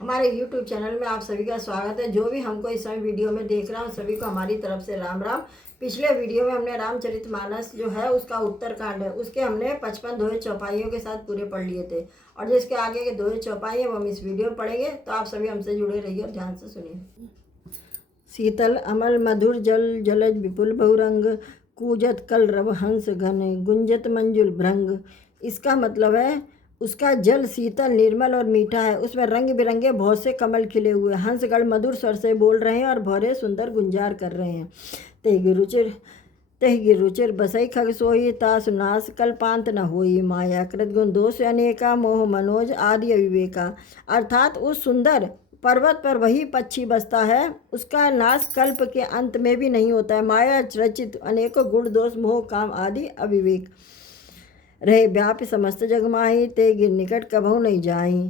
हमारे YouTube channel में आप सभी का स्वागत है। जो भी हमको इस समय वीडियो में देख रहा हूँ सभी को हमारी तरफ से राम राम। पिछले वीडियो में हमने रामचरितमानस जो है उसका उत्तरकांड है, उसके हमने 55 दोहे चौपाइयों के साथ पूरे पढ़ लिए थे और जिसके आगे के दोहे चौपाई है वो हम इस वीडियो में पढ़ेंगे। तो आप सभी हमसे जुड़े रहिए और ध्यान से सुनिए। शीतल अमल मधुर जल जलज विपुल बहुरंग, कूजत कल रव हंस घन, गुंजत मंजुल भृंग। इसका मतलब है उसका जल शीतल निर्मल और मीठा है, उसमें रंग बिरंगे बहुत से कमल खिले हुए, हंसगढ़ मधुर स्वर से बोल रहे हैं और भौरे सुंदर गुंजार कर रहे हैं। तेहि रुचिर बसई खग सोई, तासु नास कल्पांत न होई, माया कृत गुण दोष अनेका, मोह मनोज आदि अविवेका। अर्थात उस सुंदर पर्वत पर वही पक्षी बसता है, उसका नाश कल्प के अंत में भी नहीं होता है। माया रचित अनेकों गुण दोष मोह काम आदि अविवेक रहे व्याप समस्त जग माही, ते गिर निकट कभू नहीं जाही,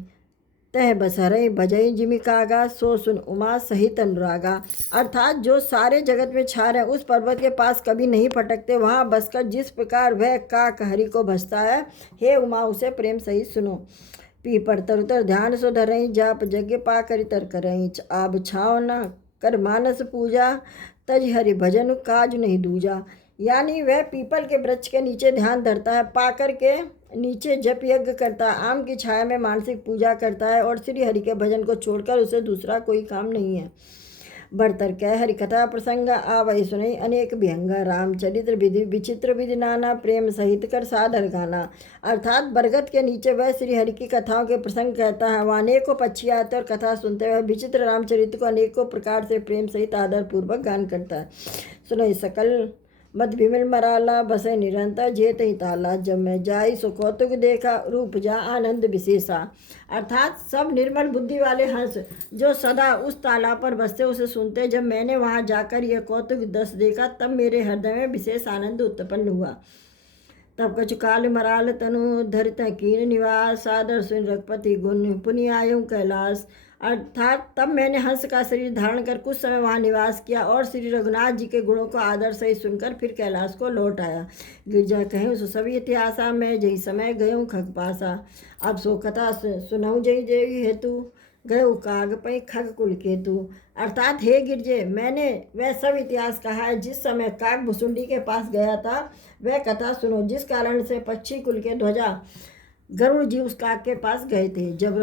तह बसरई भजई जिमि कागा, सो सुन उमा सहित अनुरागा। अर्थात जो सारे जगत में छा रहे उस पर्वत के पास कभी नहीं फटकते, वहाँ बसकर जिस प्रकार वह काक हरि को भजता है, हे उमा उसे प्रेम सहित सुनो। पीपर तरुतर ध्यान सो धरई, जाप यज्ञ पा करि तर करई, आब छाव न कर मानस पूजा, तज हरि भजन काज नहीं दूजा। यानी वह पीपल के वृक्ष के नीचे ध्यान धरता है, पाकर के नीचे जप यज्ञ करता है, आम की छाया में मानसिक पूजा करता है और श्री हरि के भजन को छोड़कर उसे दूसरा कोई काम नहीं है। बरतर कह हरि कथा प्रसंग, आवै सुनई अनेक विहंगा, रामचरित्र विधि विचित्र विधि नाना, प्रेम सहित कर सादर गाना। अर्थात बरगद के नीचे वह श्री हरि की कथाओं के प्रसंग कहता है, वह अनेकों पक्षी आते और कथा सुनते हुए विचित्र रामचरित्र को अनेकों प्रकार से प्रेम सहित आदर पूर्वक गान करता है। सुनई सकल मद विमल मराला, बसे निरंतर जेत ही ताला, जब मैं जाई सो कौतुक देखा, रूप जा आनंद विशेषा। अर्थात सब निर्मल बुद्धि वाले हंस जो सदा उस तालाब पर बसते उसे सुनते, जब मैंने वहाँ जाकर यह कौतुक दृश्य देखा तब मेरे हृदय में विशेष आनंद उत्पन्न हुआ। तब कछु काल मराल तनु धरित कीन निवास, सादर सुन रघुपति गुण पुनि आयु कैलाश। अर्थात तब मैंने हंस का शरीर धारण कर कुछ समय वहाँ निवास किया और श्री रघुनाथ जी के गुणों को आदर सहित सुनकर फिर कैलाश को लौट आया। गिरजा कहें सो सभी इतिहासा, मैं जही समय गयूँ खग पासा, अब सो कथा सुनऊँ जही जय हेतु, गयो काग पै खग कुल केतु। अर्थात हे गिरजे, मैंने वह सब इतिहास कहा है जिस समय काग भुसुंडी के पास गया था, वह कथा सुनो जिस कारण से पक्षी कुल के ध्वजा गरुड़ जी उस काग के पास गए थे। जब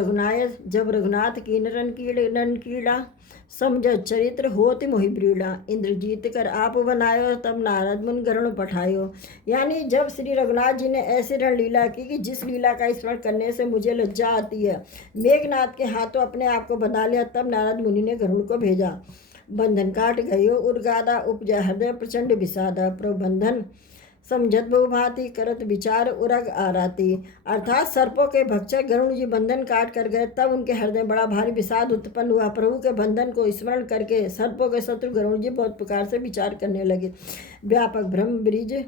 रघुनाथ की नरन कीड़ा, समझ चरित्र होति मोहि ब्रीड़ा, इंद्रजीत कर आप बनायो, तब नारद मुन गरुण पठायो। यानी जब श्री रघुनाथ जी ने ऐसी रण लीला की कि जिस लीला का स्मरण करने से मुझे लज्जा आती है, मेघनाथ के हाथों अपने आप को बना लिया, तब नारद मुनि ने गरुड़ को भेजा। बंधन काट गयो उर्गादा, उपजा हृदय प्रचंड विषादा, प्रबंधन समझत बहुभांति, करत विचार उरग आराती। अर्थात सर्पों के भक्षक गरुड़ जी बंधन काट कर गए, तब उनके हृदय बड़ा भारी विषाद उत्पन्न हुआ। प्रभु के बंधन को स्मरण करके सर्पों के शत्रु गरुड़ जी बहुत प्रकार से विचार करने लगे। व्यापक ब्रह्म ब्रिज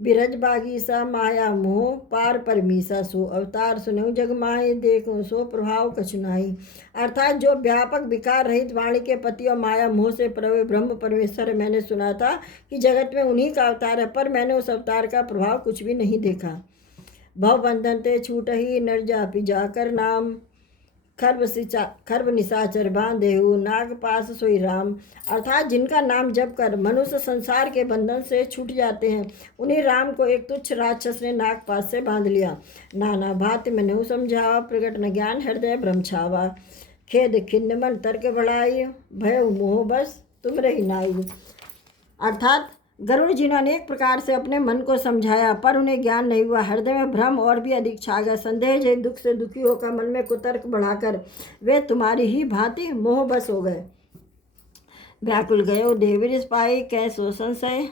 बिरज बागीसा, माया मोह पार परमीसा, सो अवतार सुनऊ जग माही, देखो सो प्रभाव कछुनाई। अर्थात जो व्यापक विकार रहित वाणी के पति और माया मोह से प्रवे ब्रह्म परमेश्वर, मैंने सुना था कि जगत में उन्हीं का अवतार है, पर मैंने उस अवतार का प्रभाव कुछ भी नहीं देखा। भव बंधन ते छूट ही नर जापि जाकर नाम, खर्व निशाचर बांधेहु, नाग पास सोई राम। अर्थात जिनका नाम जप कर मनुष्य संसार के बंधन से छूट जाते हैं, उन्हीं राम को एक तुच्छ राक्षस ने नाग पास से बांध लिया। नाना भांति मनहु समझावा, प्रगट न ज्ञान हृदय भ्रम छावा, खेद खिन्न मन तर्क बढ़ाई, भय मोह बस तुम रही नाई। अर्थात गरुड़ जी ने अनेक प्रकार से अपने मन को समझाया, पर उन्हें ज्ञान नहीं हुआ। हृदय में भ्रम और भी अधिक छा गया। संदेह जय दुख से दुखी होकर मन में कुतर्क बढ़ाकर वे तुम्हारी ही भांति मोह बस हो गए। व्याकुल गयो देवरिस पाई, कैसो संशय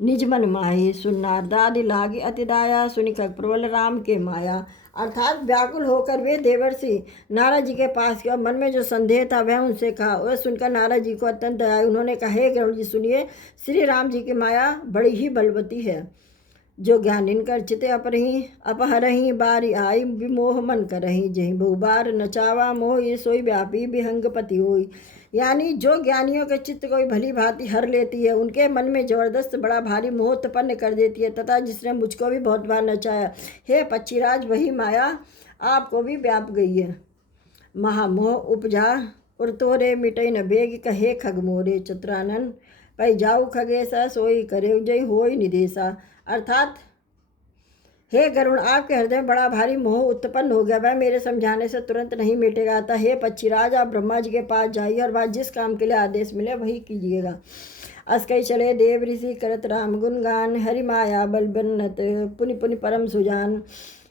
निज मन माही, सुननार दादि लागी अतिदाया, सुनिकक प्रबल राम के माया। अर्थात व्याकुल होकर वे देवर्षि नारद जी के पास गए और मन में जो संदेह था वह उनसे कहा। वह सुनकर नारद जी को अत्यंत दया आई। उन्होंने कहा, हे गरुड़ जी सुनिए, श्री राम जी की माया बड़ी ही बलवती है, जो ज्ञान इनकर चिते अपहरही, बारी आई विमोह मन करही, जही बहुबार नचावा मोह, ये सोई व्यापी विहंगपति होई। यानी जो ज्ञानियों के चित्त को भली भांति हर लेती है, उनके मन में जबरदस्त बड़ा भारी मोह उत्पन्न कर देती है, तथा जिसने मुझको भी बहुत बार नचाया, हे पक्षीराज वही माया आपको भी व्याप गई है। महामोह उपजा उर्तोरे मिटई न बेग कहे खग मोरे चतुरानन पै जाऊ खगेसा सोई करे जय होई निदेशा। अर्थात हे गरुण, आपके हृदय में बड़ा भारी मोह उत्पन्न हो गया, वह मेरे समझाने से तुरंत नहीं मिटेगा। अतः हे पक्षीराज, आप ब्रह्मा जी के पास जाइए और वह जिस काम के लिए आदेश मिले वही कीजिएगा। अस्कई चले देव ऋषि करत राम गुणगान, हरि माया बल बन्नत पुनि पुनि परम सुजान।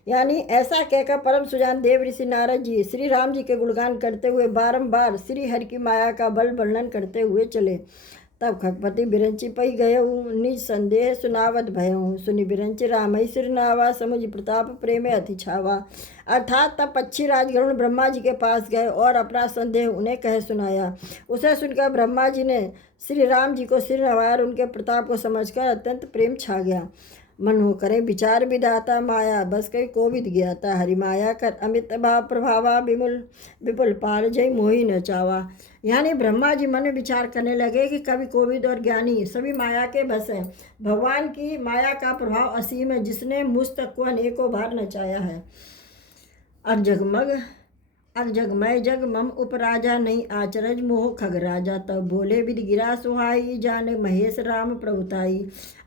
यानी ऐसा कहकर परम सुजान देव ऋषि नारद जी श्री राम जी के गुणगान करते हुए बारंबार श्री हरि की माया का बल वर्णन करते हुए चले। तब खगपति बिरंची पई गयऊ, निज संदेह सुनावत भयऊ, सुनि बिरंची रामई सिर नावा, समुझ प्रताप प्रेमे अति छावा। अर्थात तब पक्षी राज गरुण ब्रह्मा जी के पास गए और अपना संदेह उन्हें कह सुनाया। उसे सुनकर ब्रह्मा जी ने श्री राम जी को सिर नवाया और उनके प्रताप को समझकर अत्यंत प्रेम छा गया। मन हो करे विचार विधाता, माया बस कई कोविद ज्ञाता, हरि माया कर अमित भाव प्रभावा, विमुल विपुल पाल जय मोही न चावा। यानी ब्रह्मा जी मन में विचार करने लगे कि कवि कोविद और ज्ञानी सभी माया के बस हैं। भगवान की माया का प्रभाव असीम है, जिसने मुझ तक को अनेकों बार नचाया है। जगमय जग मम उपराजा, नहीं आचरज मोह खग राजा, तब बोले विधि गिरा सुहाई, जाने महेश राम प्रभुताई।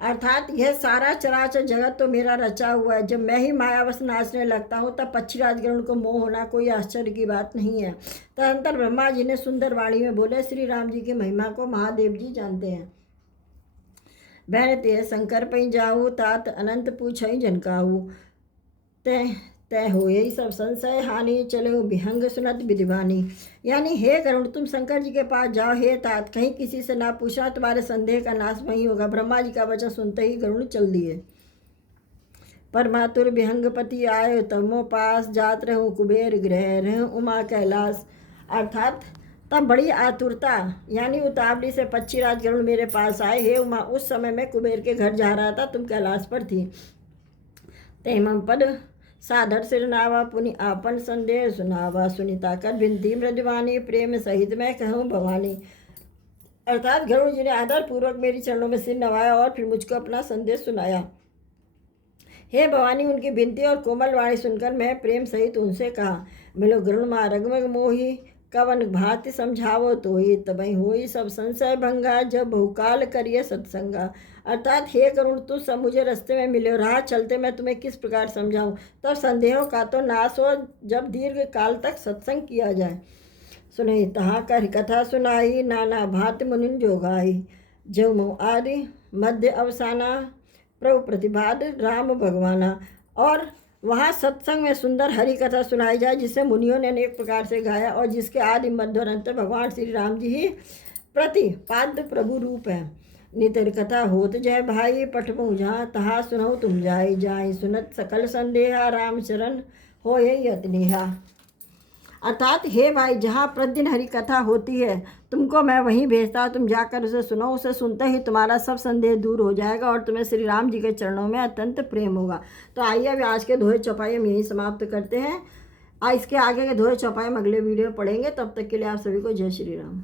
अर्थात यह सारा चराचर जगत तो मेरा रचा हुआ है, जब मैं ही मायावश नाचने लगता हूँ तब पक्षीराज गरुण को मोह होना कोई आश्चर्य की बात नहीं है। तदंतर ब्रह्मा जी ने सुंदर वाणी में बोले, श्री राम जी की महिमा को महादेव जी जानते हैं। बहन ते शंकर पई जाऊ, तात अनंत पूछई जनकाऊ, तय हो यही सब संशय हानि, चले विहंग सुनत विधिवानी। यानी हे गरुड़, तुम शंकर जी के पास जाओ। हे तात, कहीं किसी से ना पूछना, तुम्हारे संदेह का नाश वहीं होगा। ब्रह्मा जी का वचन सुनते ही गरुड़ चल दिए। परमातुर विहंगपति आयो, तमो पास जात रहूँ कुबेर गृह रहूँ उमा कैलाश। अर्थात तब बड़ी आतुरता यानी उतावली से पक्षीराज गरुड़ मेरे पास आए। हे उमा, उस समय मैं कुबेर के घर जा रहा था, तुम कैलाश पर थी। तेमम पद साधर सिर नावा, पुनि आपन संदेह सुनावा, सुनीता कर बिनती मृदवानी, प्रेम सहित मैं कहूँ भवानी। अर्थात गरुड़ जी ने आदर पूर्वक मेरी चरणों में सिर नवाया और फिर मुझको अपना संदेश सुनाया। हे भवानी, उनकी विनती और कोमल वाणी सुनकर मैं प्रेम सहित उनसे कहा, मिलो गरुड़ माँ रगमग मोही, कवन भांति समझावो तोही, तबई होई सब संशय भंगा, जब बहुकाल करिए सत्संगा। अर्थात हे गरुड़, तुम सब मुझे रास्ते में मिले, राह चलते मैं तुम्हें किस प्रकार समझाऊं, तब संदेहों का तो नाश हो जब दीर्घ काल तक सत्संग किया जाए। सुनई तहाँ कर कथा सुनाई, नाना भांति मुनिन जोगाई, जव मऊ आदि मध्य अवसाना, प्रभु प्रतिभाद राम भगवाना। और वहाँ सत्संग में सुंदर हरि कथा सुनाई जाए, जिसे मुनियों ने अनेक प्रकार से गाया और जिसके आदि मध्य और अंत भगवान श्री राम जी ही प्रतिपाद्य प्रभु रूप है। नितर कथा होत जय भाई, पठबू जहाँ तहाँ सुनऊ तुम जाई, जाई सुनत सकल संदेहा, राम शरण हो यत नेहा। अर्थात हे भाई, जहाँ प्रतिदिन हरि कथा होती है तुमको मैं वहीं भेजता, तुम जाकर उसे सुनो। उसे सुनते ही तुम्हारा सब संदेह दूर हो जाएगा और तुम्हें श्री राम जी के चरणों में अत्यंत प्रेम होगा। तो आइए अभी आज के दोहे चौपाई हम यहीं समाप्त करते हैं। इसके आगे के दोहे चौपाई हम अगले वीडियो में पढ़ेंगे। तब तक के लिए आप सभी को जय श्री राम।